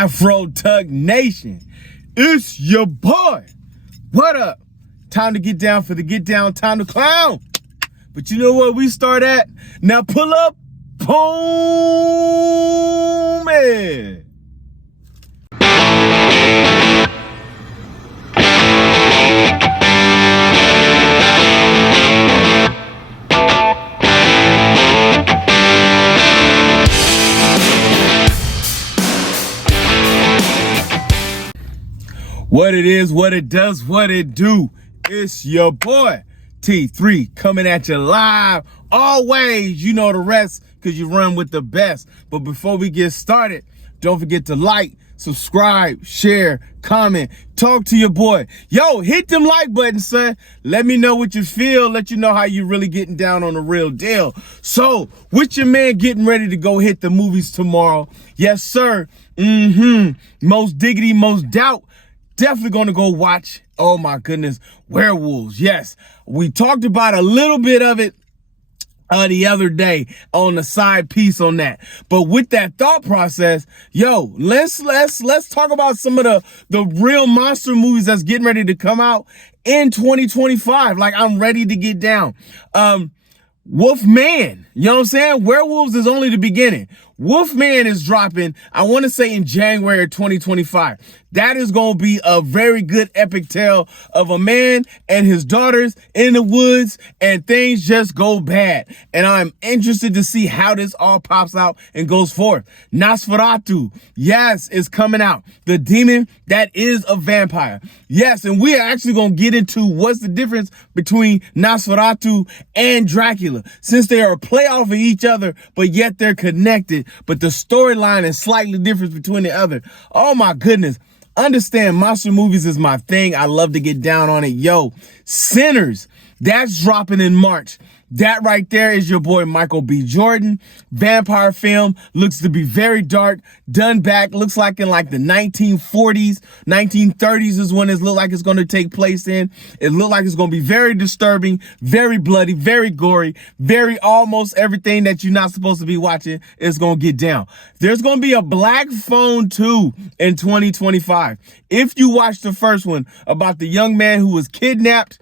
Afro Tug Nation. It's your boy. What up? Time to get down for the get down, time to clown. But you know what we start at? Now pull up, boom, man. What it is, what it does, what it do. It's your boy, T3, coming at you live. Always, you know the rest, because you run with the best. But before we get started, don't forget to like, subscribe, share, comment, talk to your boy. Yo, hit them like buttons, son. Let me know what you feel. Let you know how you really getting down on the real deal. So, with your man getting ready to go hit the movies tomorrow. Yes, sir. Most diggity, most doubt. Definitely going to go watch, oh my goodness, Werewolves. Yes, we talked about a little bit of it the other day on the side piece on that. But with that thought process, yo, let's talk about some of the real monster movies that's getting ready to come out in 2025. Like, I'm ready to get down. Wolfman, you know what I'm saying? Werewolves is only the beginning. Wolfman is dropping, I want to say in January 2025. That is going to be a very good epic tale of a man and his daughters in the woods, and things just go bad. And I'm interested to see how this all pops out and goes forth. Nosferatu, yes, is coming out. The demon that is a vampire. Yes, and we are actually going to get into what's the difference between Nosferatu and Dracula, since they are a play off of each other, but yet they're connected. But the storyline is slightly different between the other. Oh my goodness. Understand, monster movies is my thing. I love to get down on it. Yo, Sinners, that's dropping in March. That right there is your boy Michael B. Jordan. Vampire film, looks to be very dark, done back, looks like in like the 1940s, 1930s is when it looks like it's going to take place in. It looks like it's going to be very disturbing, very bloody, very gory, very almost everything that you're not supposed to be watching is going to get down. There's going to be a Black Phone 2 in 2025. If you watch the first one about the young man who was kidnapped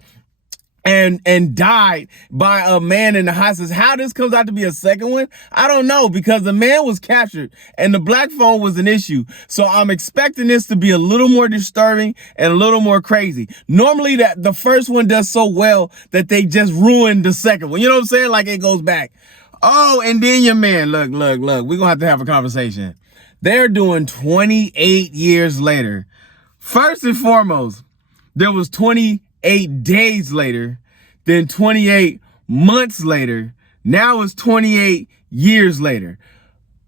and died by a man in the hospital. How this comes out to be a second one, I don't know, because the man was captured and the black phone was an issue. So I'm expecting this to be a little more disturbing and a little more crazy. Normally that the first one does so well that they just ruined the second one. You know what I'm saying? Like, it goes back. Oh, and then your man, look, we're going to have a conversation. They're doing 28 years later. First and foremost, there was 28 days later, then 28 months later. Now it's 28 years later.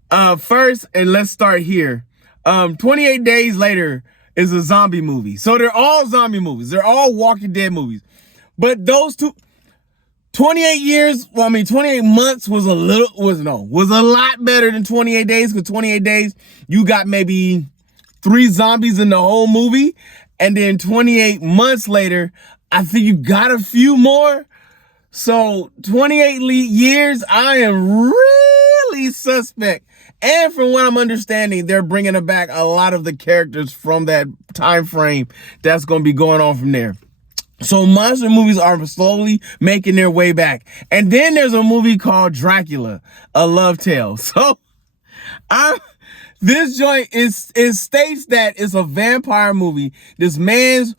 First, and let's start here. 28 days later is a zombie movie. So they're all zombie movies. They're all Walking Dead movies. But those two, 28 years, 28 months was a lot better than 28 days, because 28 days, you got maybe 3 zombies in the whole movie. And then 28 months later, I think you got a few more. So 28 years, I am really suspect. And from what I'm understanding, they're bringing back a lot of the characters from that time frame that's going to be going on from there. So monster movies are slowly making their way back. And then there's a movie called Dracula, A Love Tale. So this joint states that it's a vampire movie. This man's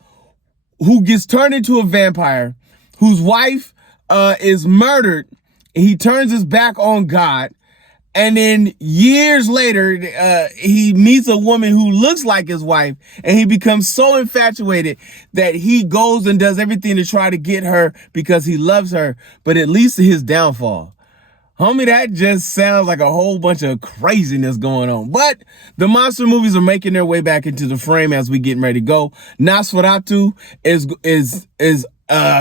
who gets turned into a vampire, whose wife is murdered. He turns his back on God. And then years later, he meets a woman who looks like his wife, and he becomes so infatuated that he goes and does everything to try to get her because he loves her, but it leads to his downfall. Homie, that just sounds like a whole bunch of craziness going on. But the monster movies are making their way back into the frame as we getting ready to go. Nosferatu is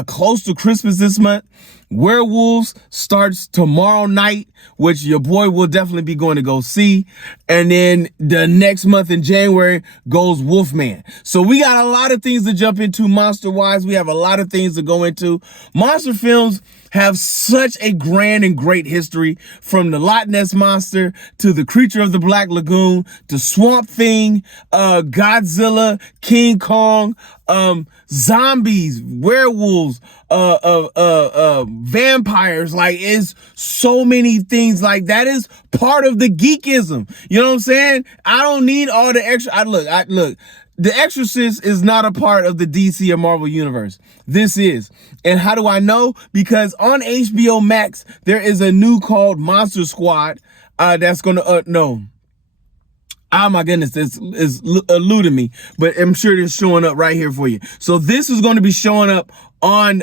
close to Christmas this month. Werewolves starts tomorrow night, which your boy will definitely be going to go see. And then the next month in January goes Wolfman. So we got a lot of things to jump into monster-wise. We have a lot of things to go into. Monster films have such a grand and great history, from the Loch Ness Monster to the Creature of the Black Lagoon to Swamp Thing, Godzilla, King Kong, zombies, werewolves, vampires. Like, it's so many things. Like, that is part of the geekism. You know what I'm saying? I don't need all the extra. Look. The Exorcist is not a part of the DC or Marvel universe. This is. And how do I know? Because on HBO Max, there is a new called Monster Squad that's going to, no. Oh my goodness, it's eluding me, but I'm sure it's showing up right here for you. So this is going to be showing up on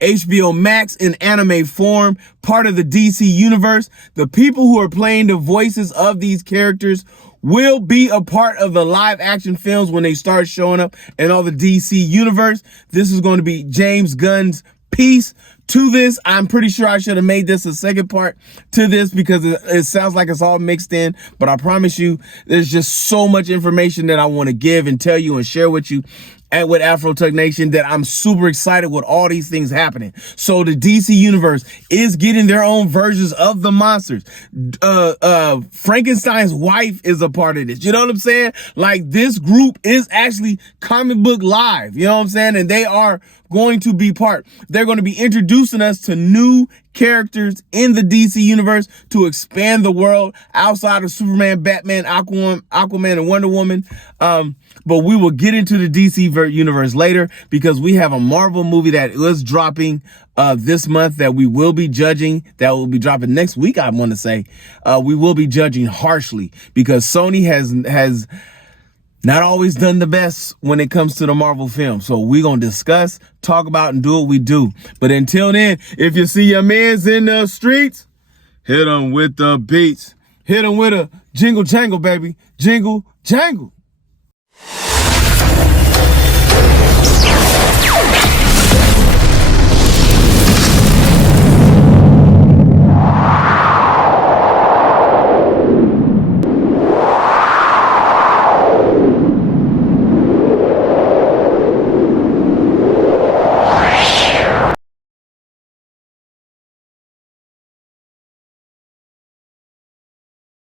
HBO Max in anime form, part of the DC universe. The people who are playing the voices of these characters will be a part of the live action films when they start showing up in all the DC universe. This is going to be James Gunn's piece to this. I'm pretty sure I should have made this a second part to this because it sounds like it's all mixed in, but I promise you there's just so much information that I want to give and tell you and share with you and with Afro Tug Nation that I'm super excited with all these things happening. So the DC universe is getting their own versions of the monsters. Frankenstein's wife is a part of this. You know what I'm saying? Like, this group is actually Comic Book Live. You know what I'm saying? And they are going to be part. They're going to be introducing us to new characters in the DC universe to expand the world outside of Superman, Batman, Aquaman, and Wonder Woman. But we will get into the DC universe later because we have a Marvel movie that is dropping this month that we will be judging, that will be dropping next week, I want to say. We will be judging harshly because Sony has not always done the best when it comes to the Marvel film. So we're going to discuss, talk about, and do what we do. But until then, if you see your mans in the streets, hit them with the beats. Hit them with a jingle jangle, baby. Jingle jangle.